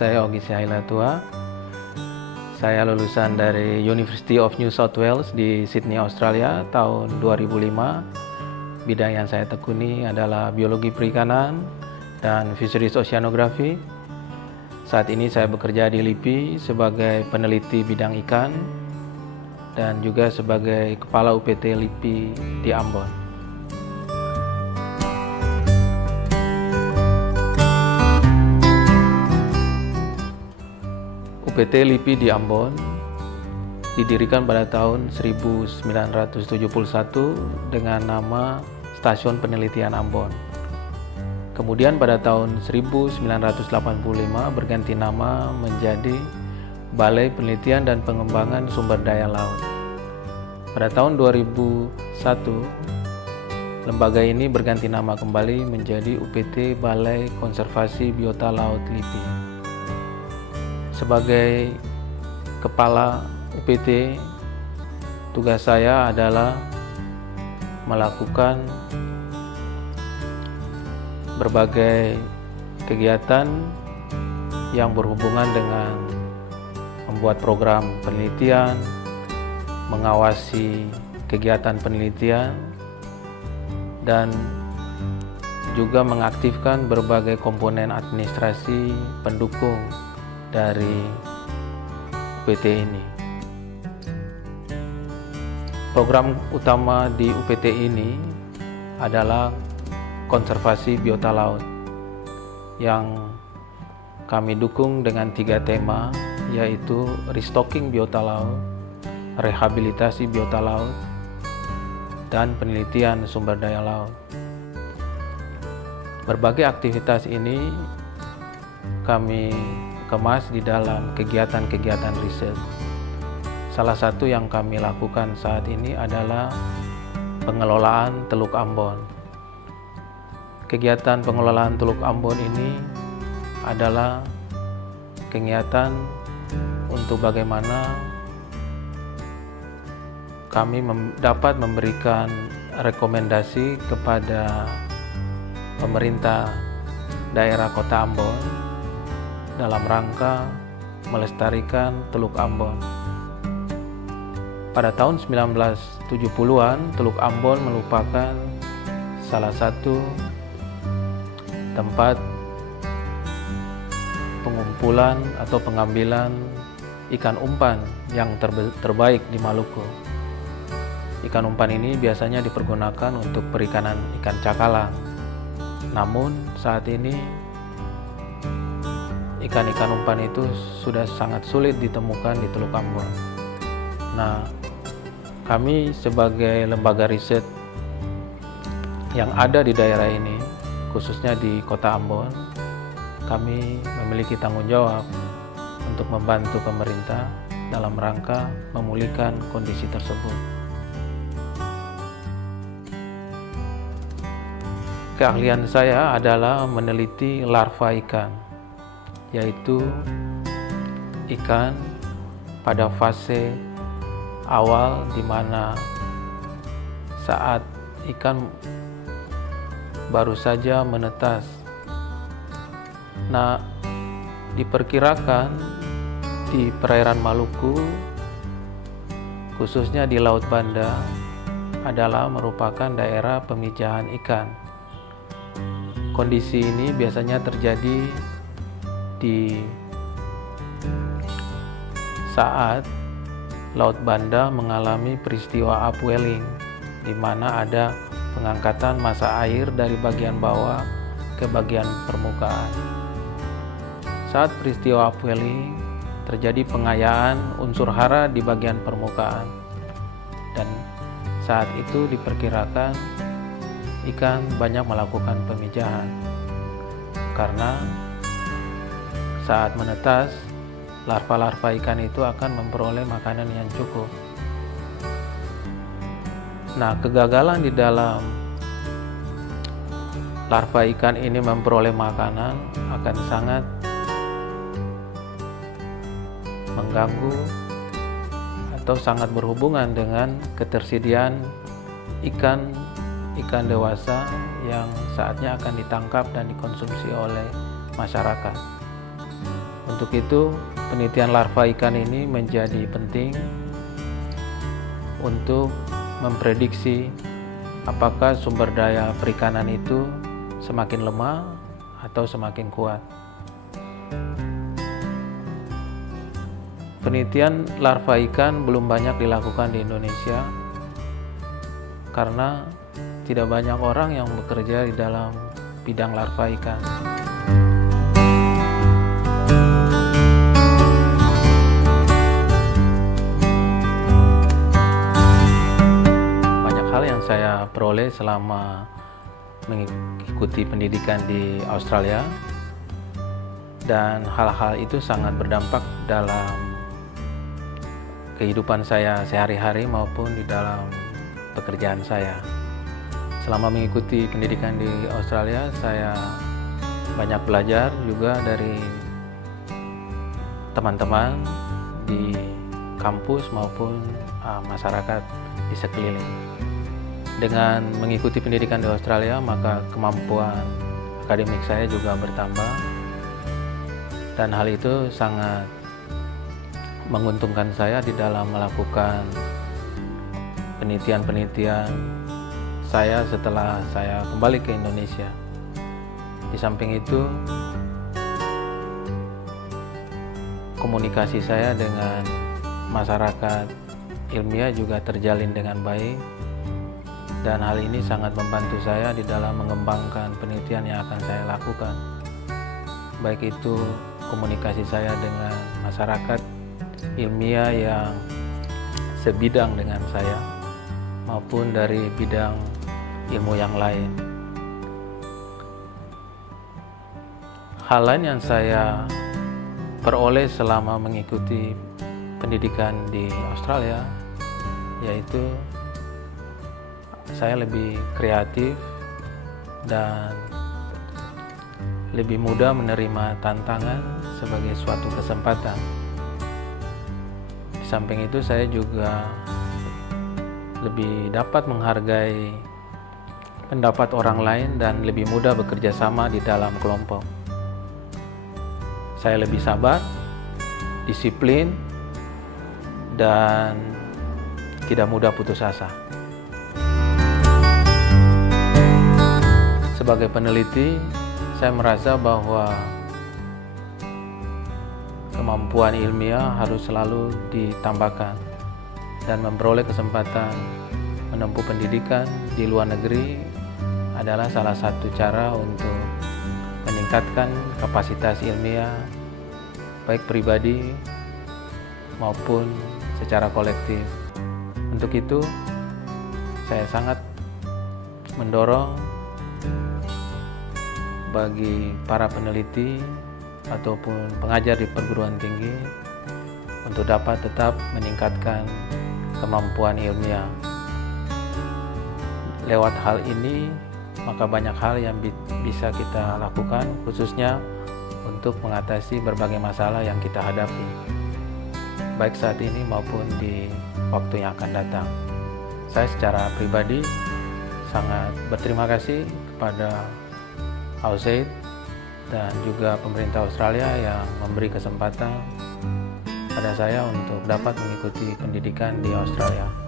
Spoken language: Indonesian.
saya Ogi Syahila-Tua. Saya lulusan dari University of New South Wales di Sydney, Australia tahun 2005. Bidang yang saya tekuni adalah biologi perikanan dan fisheries oceanography. Saat ini saya bekerja di LIPI sebagai peneliti bidang ikan dan juga sebagai kepala UPT LIPI di Ambon. UPT LIPI di Ambon didirikan pada tahun 1971 dengan nama Stasiun Penelitian Ambon. Kemudian pada tahun 1985 berganti nama menjadi Balai Penelitian dan Pengembangan Sumber Daya Laut. Pada tahun 2001, lembaga ini berganti nama kembali menjadi UPT Balai Konservasi Biota Laut LIPI. Sebagai kepala UPT, tugas saya adalah melakukan berbagai kegiatan yang berhubungan dengan membuat program penelitian, mengawasi kegiatan penelitian, dan juga mengaktifkan berbagai komponen administrasi pendukung dari UPT ini. Program utama di UPT ini adalah konservasi biota laut yang kami dukung dengan 3 tema, yaitu restocking biota laut, rehabilitasi biota laut, dan penelitian sumber daya laut. Berbagai aktivitas ini kami kemas di dalam kegiatan-kegiatan riset. Salah satu yang kami lakukan saat ini adalah pengelolaan Teluk Ambon. Kegiatan pengelolaan Teluk Ambon ini adalah kegiatan untuk bagaimana kami dapat memberikan rekomendasi kepada pemerintah daerah Kota Ambon dalam rangka melestarikan Teluk Ambon. Pada tahun 1970-an, Teluk Ambon merupakan salah satu tempat pengumpulan atau pengambilan ikan umpan yang terbaik di Maluku. Ikan umpan ini biasanya dipergunakan untuk perikanan ikan cakalang. Namun saat ini ikan-ikan umpan itu sudah sangat sulit ditemukan di Teluk Ambon. Nah, kami sebagai lembaga riset yang ada di daerah ini, khususnya di Kota Ambon, kami memiliki tanggung jawab untuk membantu pemerintah dalam rangka memulihkan kondisi tersebut. Keahlian saya adalah meneliti larva ikan, yaitu ikan pada fase awal di mana saat ikan baru saja menetas. Nah, diperkirakan di perairan Maluku, khususnya di Laut Banda, adalah merupakan daerah pemijahan ikan. Kondisi ini biasanya terjadi di saat Laut Banda mengalami peristiwa upwelling, di mana ada pengangkatan massa air dari bagian bawah ke bagian permukaan. Saat peristiwa upwelling, terjadi pengayaan unsur hara di bagian permukaan, dan saat itu diperkirakan ikan banyak melakukan pemijahan karena saat menetas, larva-larva ikan itu akan memperoleh makanan yang cukup. Nah, kegagalan di dalam larva ikan ini memperoleh makanan akan sangat mengganggu atau sangat berhubungan dengan ketersediaan ikan dewasa yang saatnya akan ditangkap dan dikonsumsi oleh masyarakat. Untuk itu, penelitian larva ikan ini menjadi penting untuk memprediksi apakah sumber daya perikanan itu semakin lemah atau semakin kuat. Penelitian larva ikan belum banyak dilakukan di Indonesia karena tidak banyak orang yang bekerja di dalam bidang larva ikan. Banyak hal yang saya peroleh selama mengikuti pendidikan di Australia, dan hal-hal itu sangat berdampak dalam kehidupan saya sehari-hari maupun di dalam pekerjaan saya. Selama mengikuti pendidikan di Australia, saya banyak belajar juga dari teman-teman di kampus maupun masyarakat di sekeliling. Dengan mengikuti pendidikan di Australia, maka kemampuan akademik saya juga bertambah, dan hal itu sangat menguntungkan saya di dalam melakukan penelitian-penelitian saya setelah saya kembali ke Indonesia. Di samping itu, komunikasi saya dengan masyarakat ilmiah juga terjalin dengan baik, dan hal ini sangat membantu saya di dalam mengembangkan penelitian yang akan saya lakukan. Baik itu komunikasi saya dengan masyarakat ilmiah yang sebidang dengan saya maupun dari bidang ilmu yang lain. Hal lain yang saya peroleh selama mengikuti pendidikan di Australia yaitu saya lebih kreatif dan lebih mudah menerima tantangan sebagai suatu kesempatan. Di samping itu, saya juga lebih dapat menghargai pendapat orang lain dan lebih mudah bekerja sama di dalam kelompok. Saya lebih sabar, disiplin, dan tidak mudah putus asa. Sebagai peneliti, saya merasa bahwa kemampuan ilmiah harus selalu ditambahkan, dan memperoleh kesempatan menempuh pendidikan di luar negeri adalah salah satu cara untuk meningkatkan kapasitas ilmiah baik pribadi maupun secara kolektif. Untuk itu, saya sangat mendorong bagi para peneliti ataupun pengajar di perguruan tinggi untuk dapat tetap meningkatkan kemampuan ilmiah. Lewat hal ini, maka banyak hal yang bisa kita lakukan, khususnya untuk mengatasi berbagai masalah yang kita hadapi, baik saat ini maupun di waktu yang akan datang. Saya secara pribadi sangat berterima kasih kepada AUSAID dan juga pemerintah Australia yang memberi kesempatan pada saya untuk dapat mengikuti pendidikan di Australia.